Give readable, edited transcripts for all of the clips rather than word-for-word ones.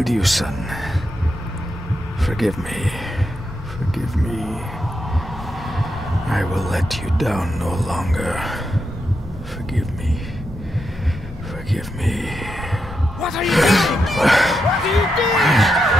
failed you, son. Forgive me. Forgive me. I will let you down no longer. Forgive me. Forgive me. What are you doing? What are you doing?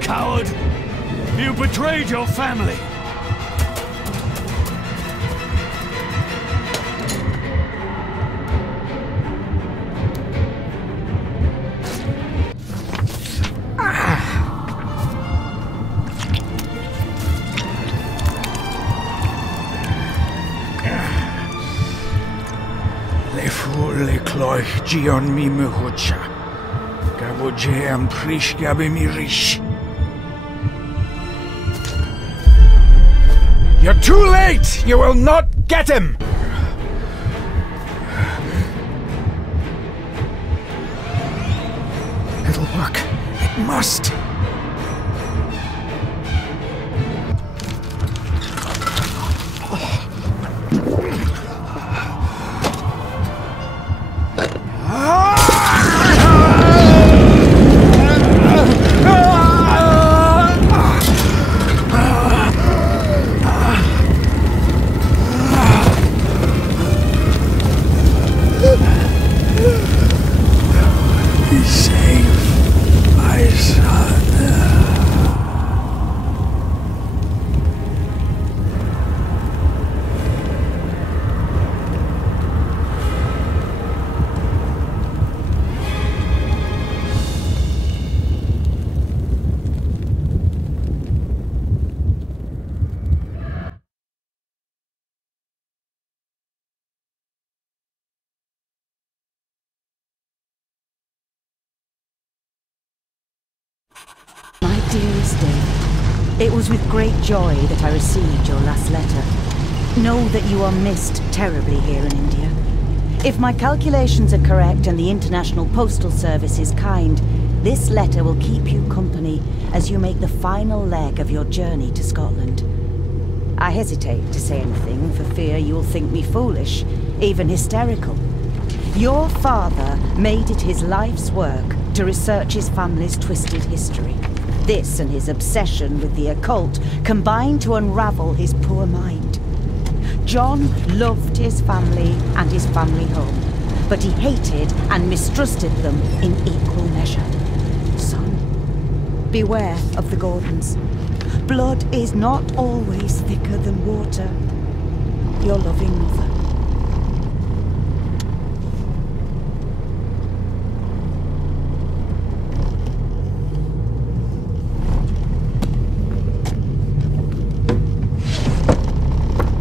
Coward! You betrayed your family! Le cloich gion mi muhucha. Gaboje am prish gabe mi rish. You're too late! You will not get him! It'll work. It must. My dearest David, it was with great joy that I received your last letter. Know that you are missed terribly here in India. If my calculations are correct and the International Postal Service is kind, this letter will keep you company as you make the final leg of your journey to Scotland. I hesitate to say anything for fear you will think me foolish, even hysterical. Your father made it his life's work to research his family's twisted history. This and his obsession with the occult combined to unravel his poor mind. John loved his family and his family home, but he hated and mistrusted them in equal measure. Son, beware of the Gordons. Blood is not always thicker than water. Your loving mother.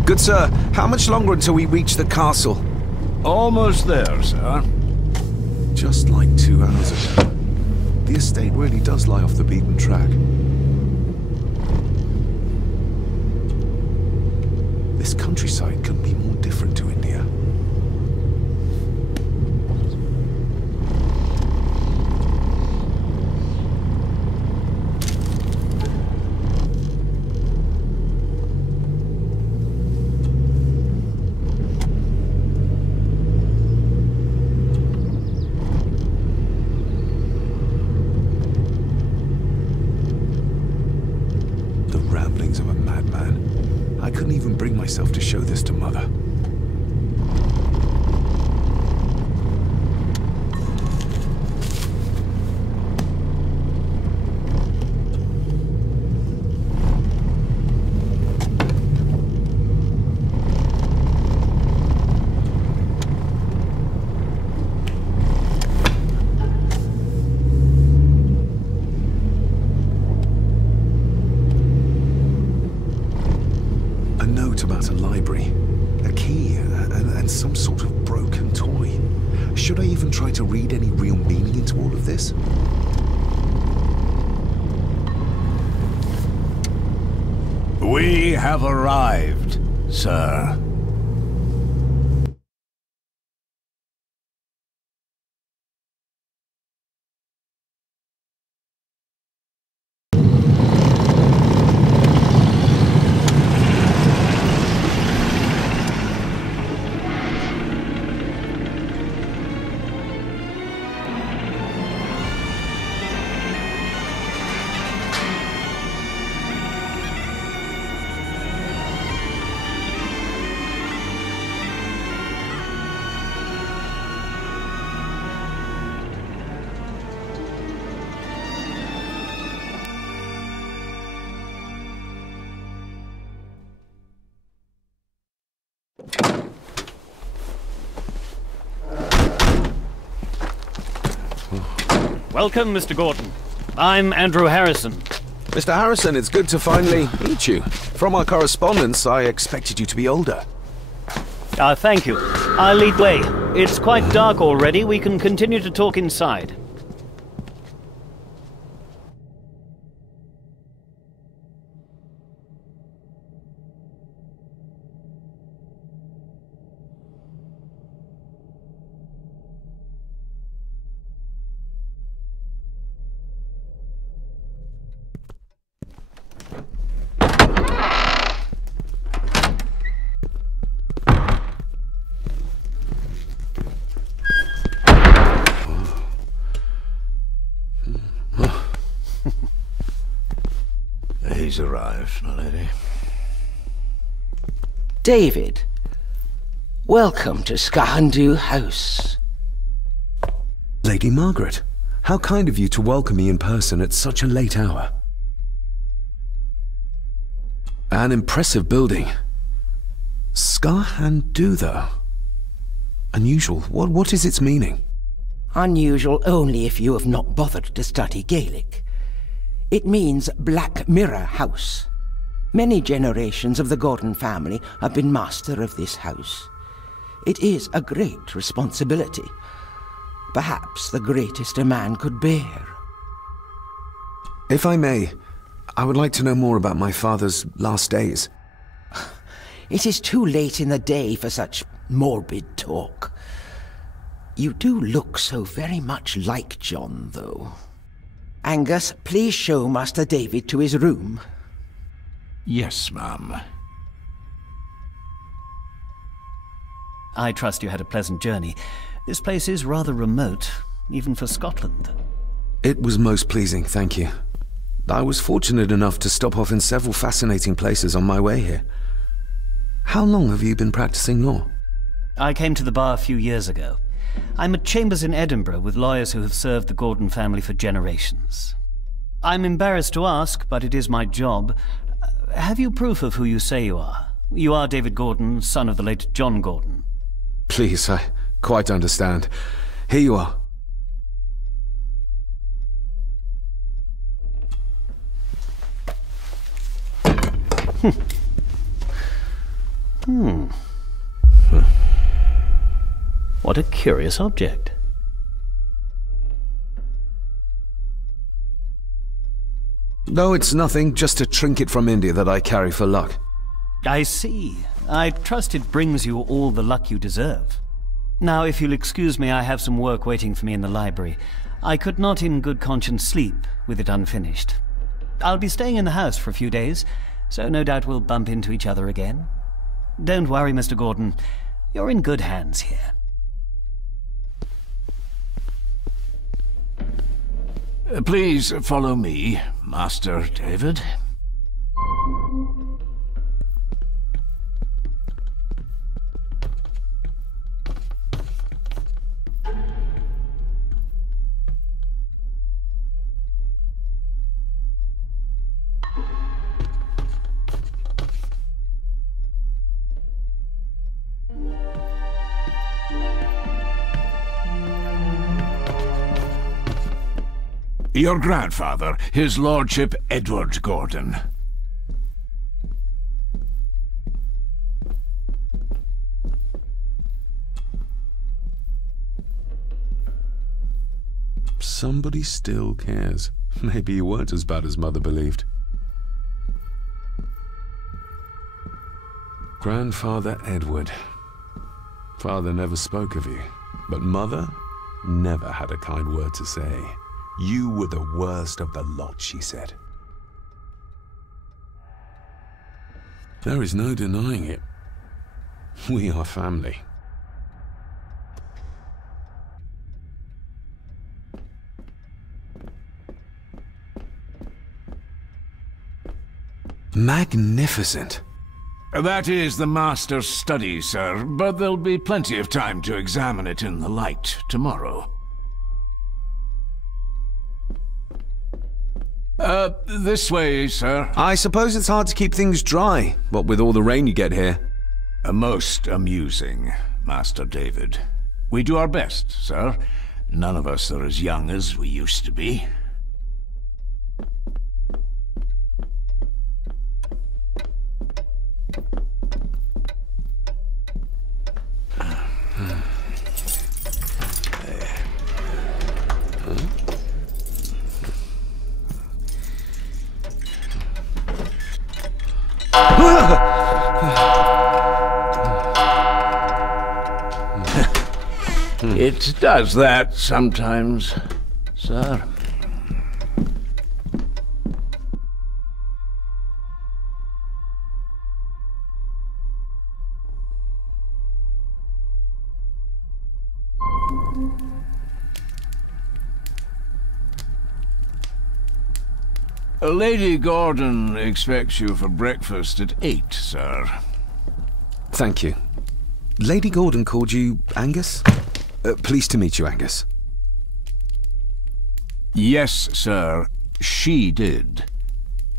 Good sir, how much longer until we reach the castle? Almost there, sir. Just like 2 hours ago. The estate really does lie off the beaten track. This countryside couldn't be more different to India. Of a madman. I couldn't even bring myself to show this to Mother. library. A key and some sort of broken toy. Should I even try to read any real meaning into all of this? We have arrived, sir. Welcome, Mr. Gordon. I'm Andrew Harrison. Mr. Harrison, it's good to finally meet you. From our correspondence, I expected you to be older. Thank you. I'll lead the way. It's quite dark already. We can continue to talk inside. He's arrived, my lady. David, welcome to Skahandu House. Lady Margaret, how kind of you to welcome me in person at such a late hour. An impressive building. Skahandu, though. Unusual. What is its meaning? Unusual only if you have not bothered to study Gaelic. It means Black Mirror House. Many generations of the Gordon family have been master of this house. It is a great responsibility. Perhaps the greatest a man could bear. If I may, I would like to know more about my father's last days. It is too late in the day for such morbid talk. You do look so very much like John, though. Angus, please show Master David to his room. Yes, ma'am. I trust you had a pleasant journey. This place is rather remote, even for Scotland. It was most pleasing, thank you. I was fortunate enough to stop off in several fascinating places on my way here. How long have you been practicing law? I came to the bar a few years ago. I'm at chambers in Edinburgh with lawyers who have served the Gordon family for generations. I'm embarrassed to ask, but it is my job. Have you proof of who you say you are? You are David Gordon, son of the late John Gordon. Please, I quite understand. Here you are. What a curious object. No, it's nothing, just a trinket from India that I carry for luck. I see. I trust it brings you all the luck you deserve. Now, if you'll excuse me, I have some work waiting for me in the library. I could not in good conscience sleep with it unfinished. I'll be staying in the house for a few days, so no doubt we'll bump into each other again. Don't worry, Mr. Gordon. You're in good hands here. Please follow me, Master David. Your grandfather, his lordship Edward Gordon. Somebody still cares. Maybe you weren't as bad as Mother believed. Grandfather Edward. Father never spoke of you, but Mother never had a kind word to say. You were the worst of the lot, she said. There is no denying it. We are family. Magnificent. That is the Master's study, sir, but there'll be plenty of time to examine it in the light tomorrow. This way, sir. I suppose it's hard to keep things dry, what with all the rain you get here. Most amusing, Master David. We do our best, sir. None of us are as young as we used to be. It does that sometimes, sir. Lady Gordon expects you for breakfast at 8, sir. Thank you. Lady Gordon called you Angus? Pleased to meet you, Angus. Yes, sir. She did.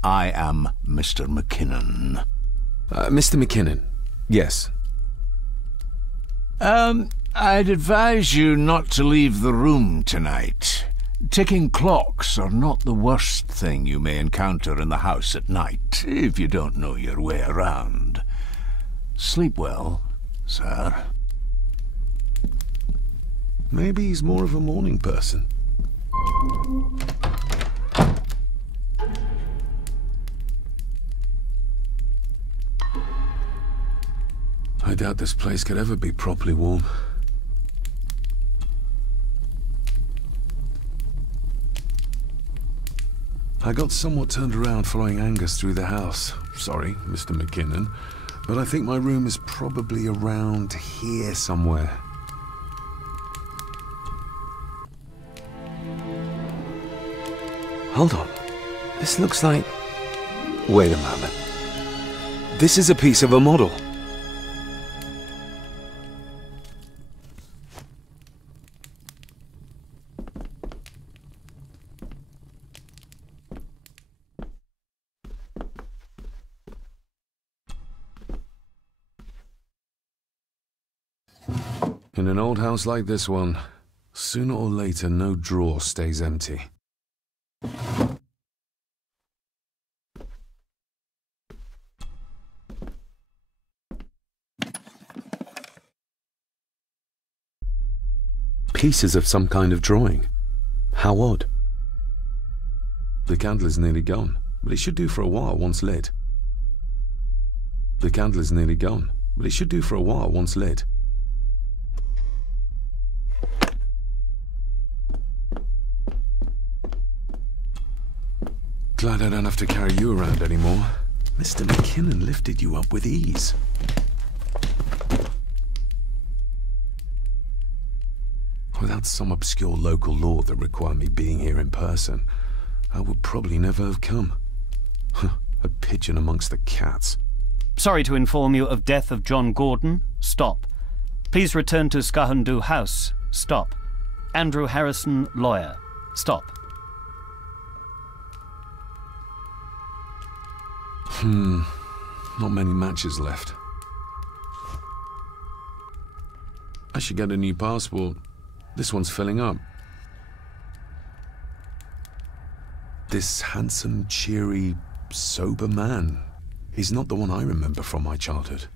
I am Mr. McKinnon. Mr. McKinnon. Yes. I'd advise you not to leave the room tonight. Ticking clocks are not the worst thing you may encounter in the house at night, if you don't know your way around. Sleep well, sir. Maybe he's more of a morning person. I doubt this place could ever be properly warm. I got somewhat turned around following Angus through the house. Sorry, Mr. McKinnon, but I think my room is probably around here somewhere. Hold on. This looks like... Wait a moment. This is a piece of a model. In an old house like this one, sooner or later no drawer stays empty. Pieces of some kind of drawing. How odd. The candle is nearly gone, but it should do for a while once lit. The candle is nearly gone, but it should do for a while once lit. Glad I don't have to carry you around anymore. Mr. McKinnon lifted you up with ease. Without some obscure local law that required me being here in person, I would probably never have come. A pigeon amongst the cats. Sorry to inform you of death of John Gordon. Stop. Please return to Skahundu House. Stop. Andrew Harrison, lawyer. Stop. Not many matches left. I should get a new passport. This one's filling up. This handsome, cheery, sober man. He's not the one I remember from my childhood.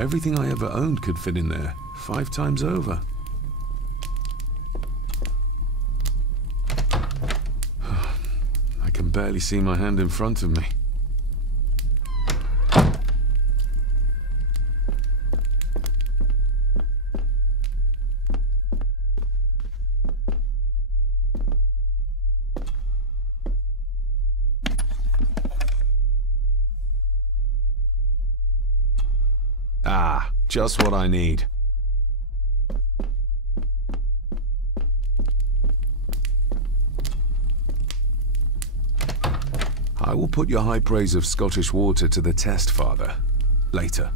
Everything I ever owned could fit in there, 5 times over. I can barely see my hand in front of me. Ah, just what I need. I will put your high praise of Scottish water to the test, Father. Later.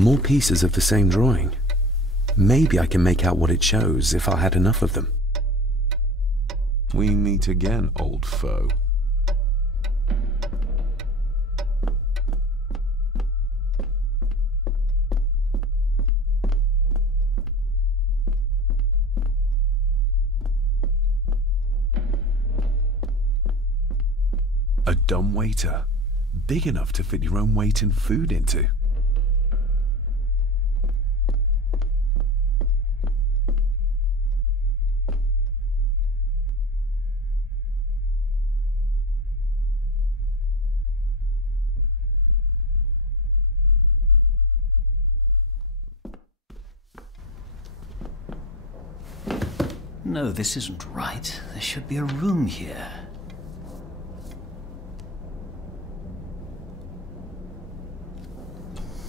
More pieces of the same drawing. Maybe I can make out what it shows if I had enough of them. We meet again, old foe. A dumbwaiter, big enough to fit your own weight in food into. No, this isn't right. There should be a room here.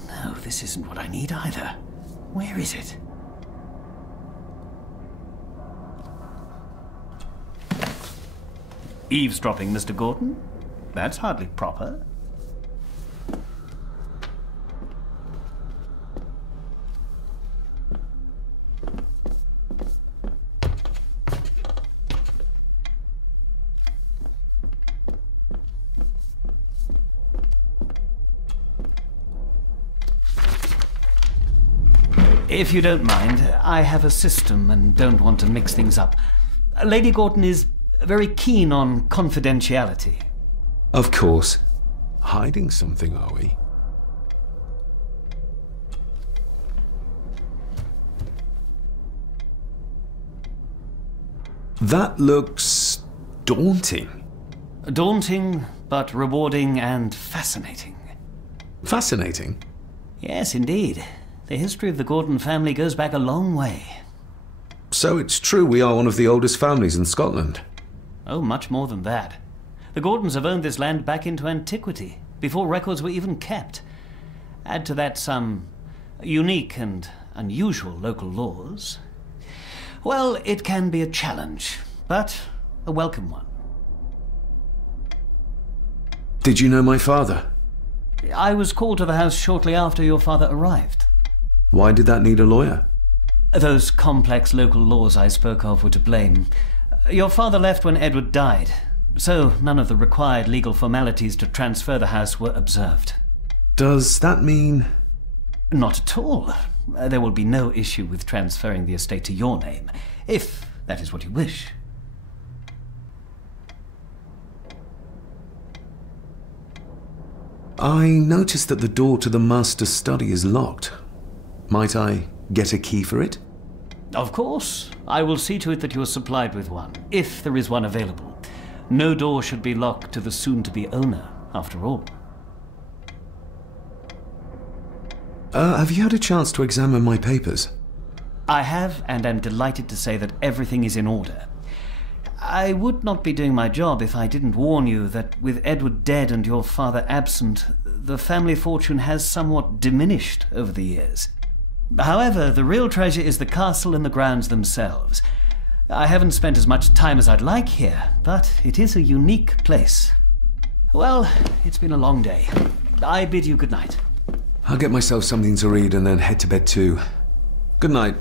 No, this isn't what I need either. Where is it? Eavesdropping, Mr. Gordon? That's hardly proper. If you don't mind, I have a system and don't want to mix things up. Lady Gordon is very keen on confidentiality. Of course. Hiding something, are we? That looks daunting. Daunting, but rewarding and fascinating. Fascinating? Yes, indeed. The history of the Gordon family goes back a long way. So it's true we are one of the oldest families in Scotland? Oh, much more than that. The Gordons have owned this land back into antiquity, before records were even kept. Add to that some unique and unusual local laws. Well, it can be a challenge, but a welcome one. Did you know my father? I was called to the house shortly after your father arrived. Why did that need a lawyer? Those complex local laws I spoke of were to blame. Your father left when Edward died, so none of the required legal formalities to transfer the house were observed. Does that mean... Not at all. There will be no issue with transferring the estate to your name, if that is what you wish. I noticed that the door to the master's study is locked. Might I get a key for it? Of course. I will see to it that you are supplied with one, if there is one available. No door should be locked to the soon-to-be owner, after all. Have you had a chance to examine my papers? I have, and am delighted to say that everything is in order. I would not be doing my job if I didn't warn you that with Edward dead and your father absent, the family fortune has somewhat diminished over the years. However, the real treasure is the castle and the grounds themselves. I haven't spent as much time as I'd like here, but it is a unique place. Well, it's been a long day. I bid you good night. I'll get myself something to read and then head to bed too. Good night.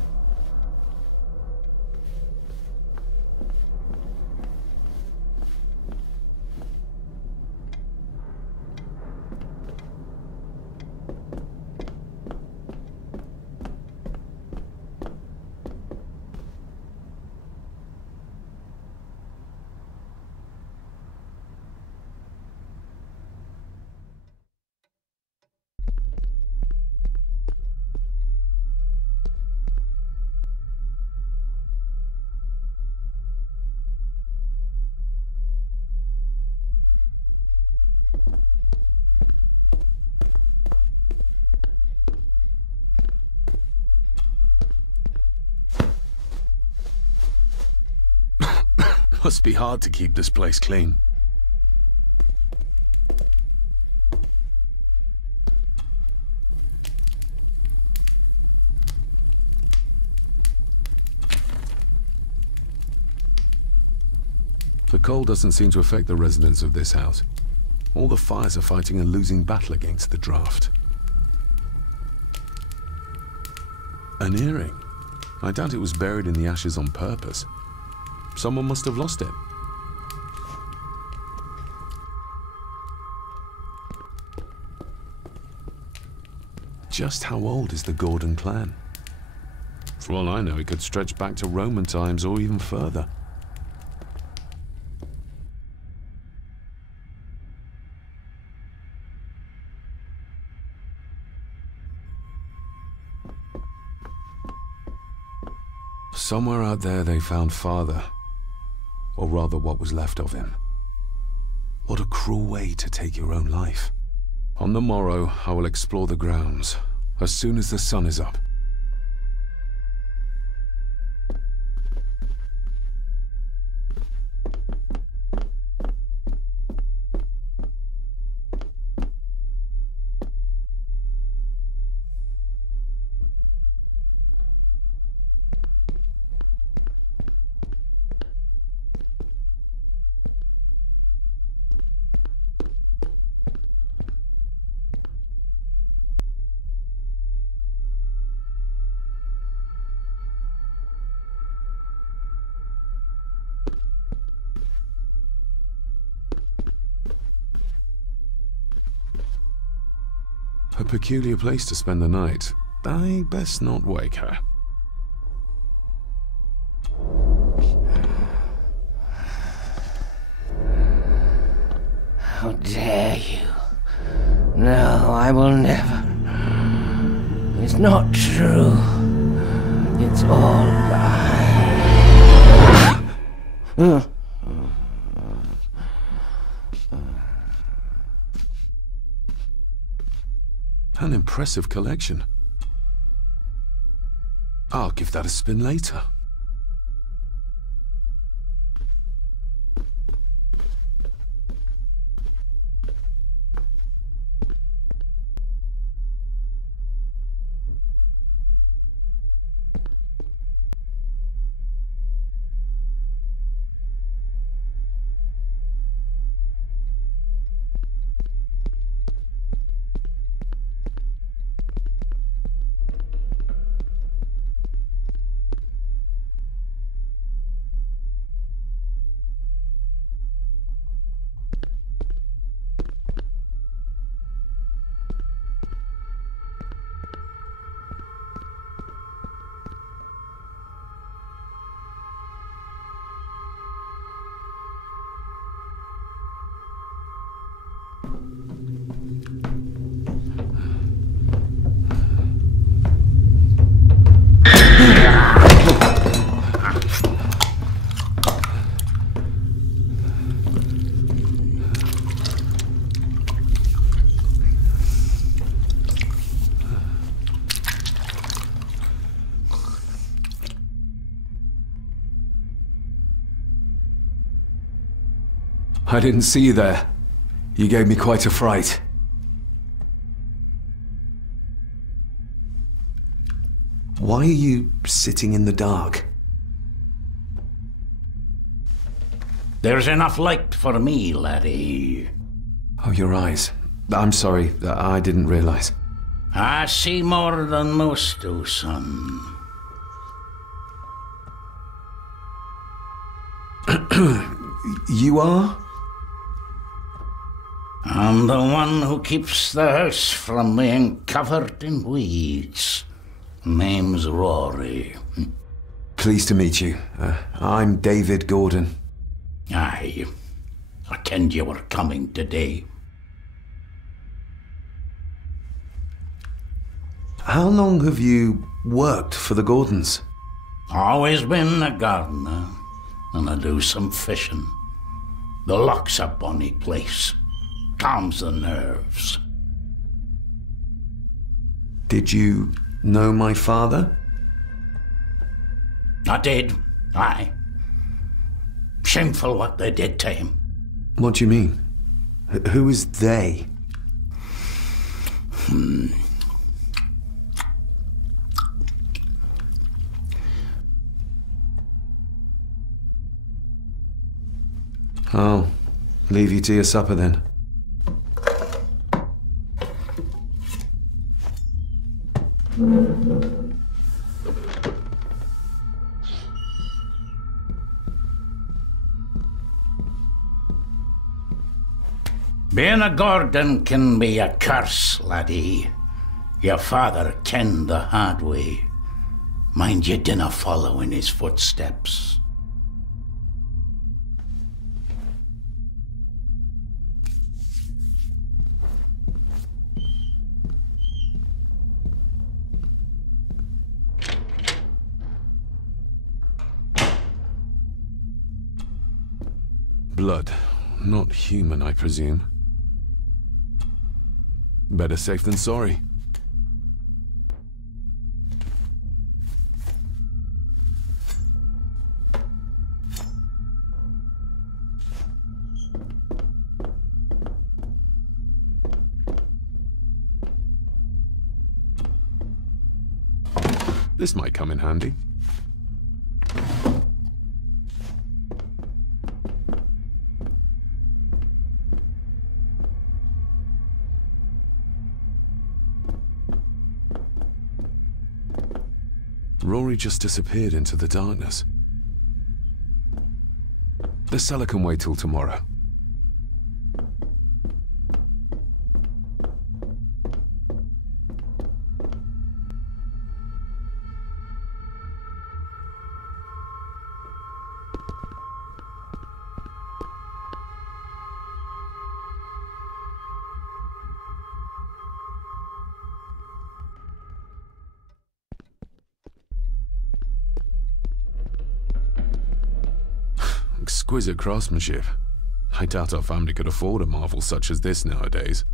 Must be hard to keep this place clean. The cold doesn't seem to affect the residents of this house. All the fires are fighting a losing battle against the draft. An earring? I doubt it was buried in the ashes on purpose. Someone must have lost it. Just how old is the Gordon clan? For all I know, it could stretch back to Roman times or even further. Somewhere out there they found Father. Or rather, what was left of him. What a cruel way to take your own life. On the morrow, I will explore the grounds, as soon as the sun is up. A peculiar place to spend the night. I best not wake her. How dare you? No, I will never. It's not true. It's all lie. An impressive collection. I'll give that a spin later. I didn't see you there. You gave me quite a fright. Why are you sitting in the dark? There's enough light for me, laddie. Oh, your eyes. I'm sorry, I didn't realize. I see more than most do, son. You are? I'm the one who keeps the house from being covered in weeds. Name's Rory. Pleased to meet you. I'm David Gordon. Aye. I kenned you were coming today. How long have you worked for the Gordons? Always been a gardener, and I do some fishing. The loch's a bonny place. Calms the nerves. Did you know my father? I did, aye. Shameful what they did to him. What do you mean? Who is they? I'll leave you to your supper then. Being a Gordon can be a curse, laddie. Your father kenned the hard way. Mind you dinna follow in his footsteps. Blood. Not human, I presume. Better safe than sorry. This might come in handy. Rory just disappeared into the darkness. The cellar can wait till tomorrow. Exquisite craftsmanship. I doubt our family could afford a marvel such as this nowadays.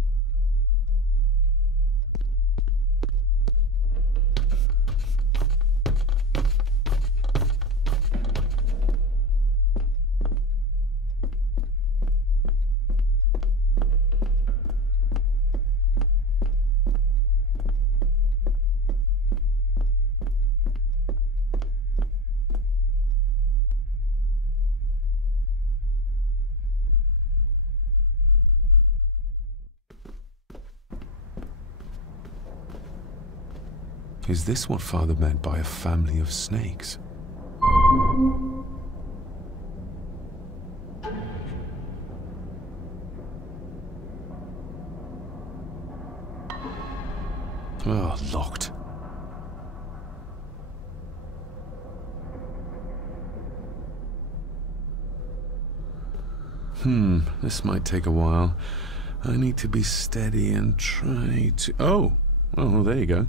Is this what Father meant by a family of snakes? Oh, locked. This might take a while. I need to be steady and try to... Oh, there you go.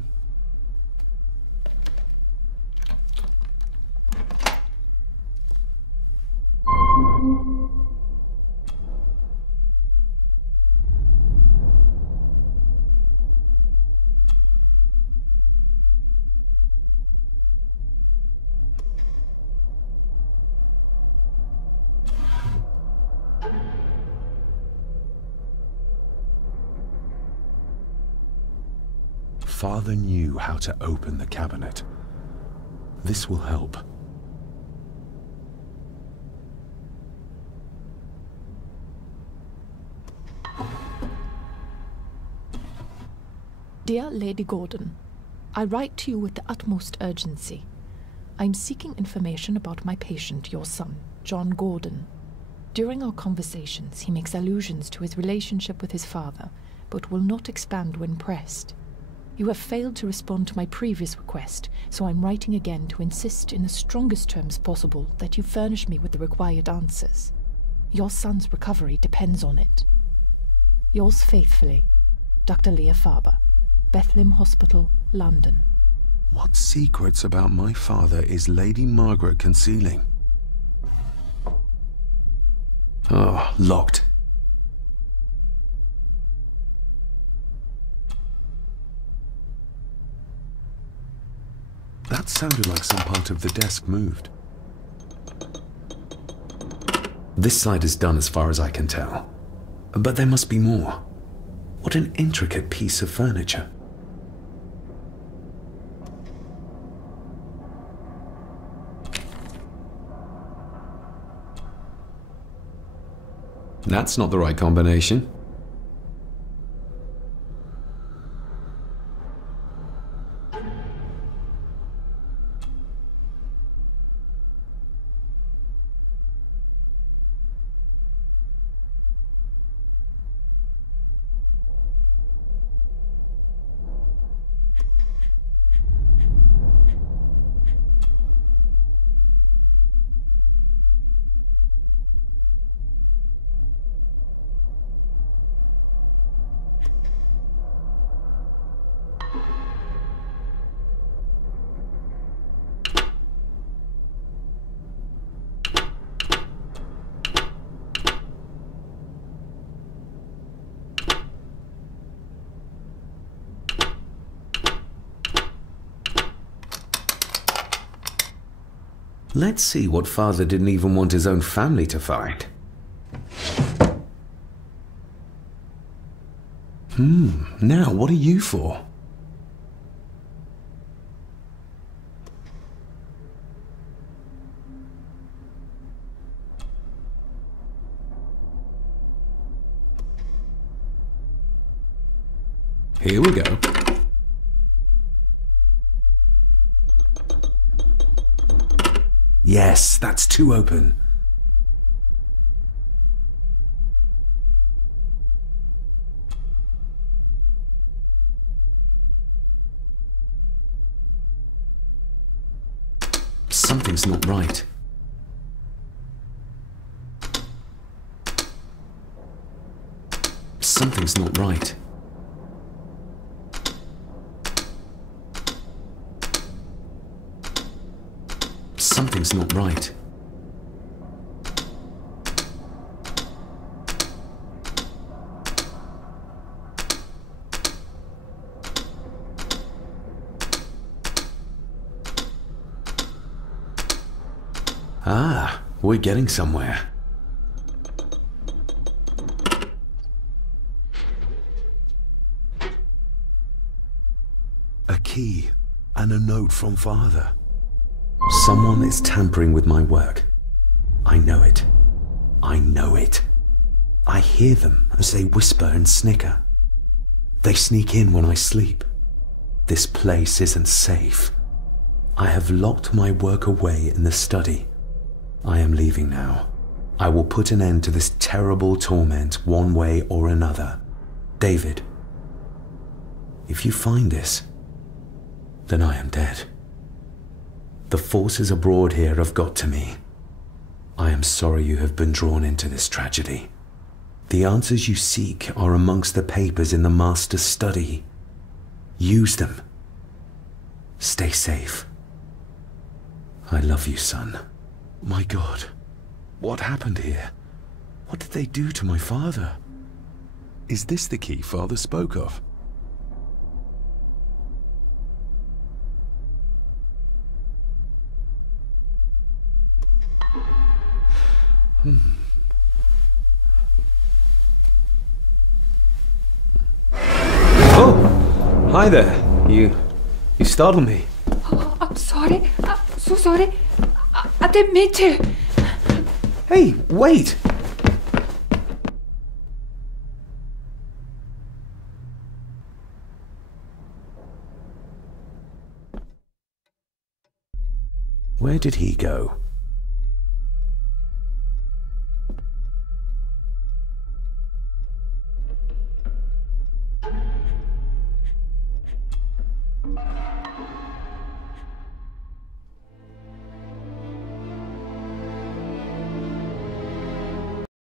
Father knew how to open the cabinet. This will help. Dear Lady Gordon, I write to you with the utmost urgency. I am seeking information about my patient, your son, John Gordon. During our conversations, he makes allusions to his relationship with his father, but will not expand when pressed. You have failed to respond to my previous request, so I'm writing again to insist in the strongest terms possible that you furnish me with the required answers. Your son's recovery depends on it. Yours faithfully, Dr. Leah Faber, Bethlehem Hospital, London. What secrets about my father is Lady Margaret concealing? Oh, locked. That sounded like some part of the desk moved. This side is done as far as I can tell. But there must be more. What an intricate piece of furniture. That's not the right combination. Let's see what father didn't even want his own family to find. Now what are you for? Here we go. Yes, that's too open. Something's not right. Something's not right. Something's not right. Ah, we're getting somewhere. A key and a note from father. Someone is tampering with my work. I know it. I know it. I hear them as they whisper and snicker. They sneak in when I sleep. This place isn't safe. I have locked my work away in the study. I am leaving now. I will put an end to this terrible torment one way or another. David, if you find this, then I am dead. The forces abroad here have got to me. I am sorry you have been drawn into this tragedy. The answers you seek are amongst the papers in the master's study. Use them. Stay safe. I love you, son. My God, what happened here? What did they do to my father? Is this the key father spoke of? Oh, hi there. You startled me. Oh, I'm sorry. I'm so sorry. I didn't mean to. Hey, wait! Where did he go?